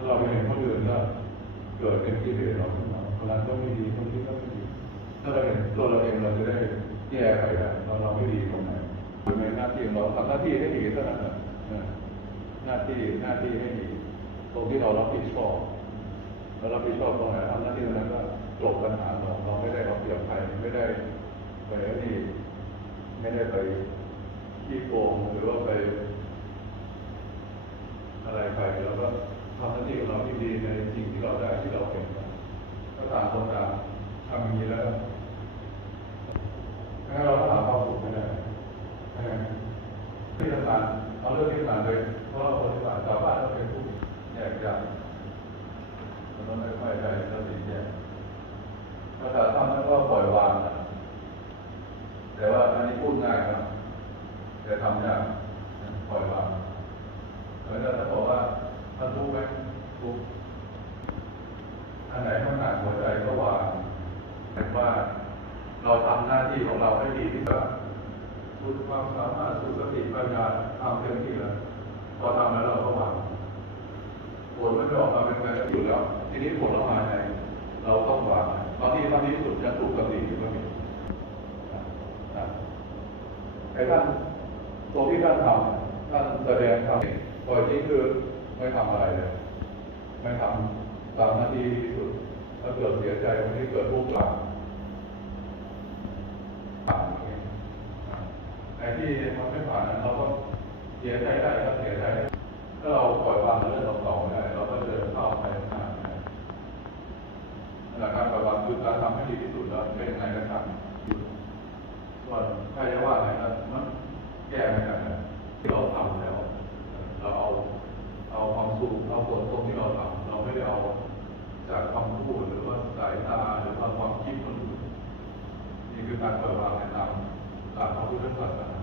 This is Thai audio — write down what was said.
ถ้าเราไปเห็นคนอื่นก็เกิดเป็นกิเลสเราขึ้นมาคนนั้นก็ไม่ดีคนนี้ก็ไม่ดี ถ้าเราเห็นตัวเราเองเราจะได้แก้ไขได้ว่าเราไม่ดีตรงไหนเป็นหน้าที่ของเราทำหน้าที่ให้ดีเท่านั้นแหละนะหน้าที่หน้าที่ให้ดีตรงที่เรารับผิดชอบเรารับผิดชอบตรงไหนทำหน้าที่ตรงนั้นก็จบปัญหาเราเราไม่ได้เอาเปรียบใครไม่ได้ไปนี่ไม่ได้ไปขี้โกงหรือว่าไป อะไรไปแล้วก็ทำหน้าที่ของเราที่ดีในสิ่งที่เราได้ที่เราเป็นก็ต่างคนต่างทำอย่างนี้แล้วงั้นเราก็หาความสุขไม่ได้ใช่ไหม ที่ทำงานเอาเรื่องที่ทำงานเลยเพราะเราคนที่าชาวบ้านเราเป็นผู้แยกแยะมันต้องไม่ค่อยได้ตัดสินแยกภาษาทำแล้วก็ปล่อยวางนะแต่ว่าอันนี้พูดง่ายครับแต่ทำยากปล่อยวางเหมือเราจะบอกว่าท่านรู้ไหมรู้อันไหนมันหนักหัวใจก็วางเห็นว่าเราทำหน้าที่ของเราให้ดีที่สุดุดความสามารถสุดสติปัญญาทำเต็มที่แล้วพอทำแล้วเราก็วางผลมันจะออกมาเป็นไงก็อยู่แล้ว ทีนี้ผลออกมาไงเราต้องวางบางทีทำดีที่สุดยังถูกตำหนิอยู่ก็มีไอ้ท่านตรงที่ท่านทำท่านแสดงทำปล่อยทิ้งคือไม่ทำอะไรเลย ไม่ทำตามหน้าที่ที่สุดถ้าเกิดเสียใจมันที่เกิดทุกข์หลังผ่านอย่างเงี้ย ไอ้ที่มันไม่ผ่านนั้นเราก็เสียใจได้ก็เสียใจได้ถ้าเราปล่อยวางเรื่องเก่าๆไม่ได้เราก็เดินเข้าไปข้างหน้าไม่ได้นั่นแหละการปล่อยวางคือการทำให้ดีที่สุดแล้วเป็นยังไงก็ทำส่วนใครจะว่าไงนะมันแก้ไม่ได้นะที่เราทำแล้ว เราเอาเอาความสุขเอาผลตรงที่เราทำเราไม่ได้เอาจากคำพูดหรือว่าสายตาหรือว่าความคิดคนอื่นนี่คือการปล่อยวางในตามตามพระ พุทธศาสนา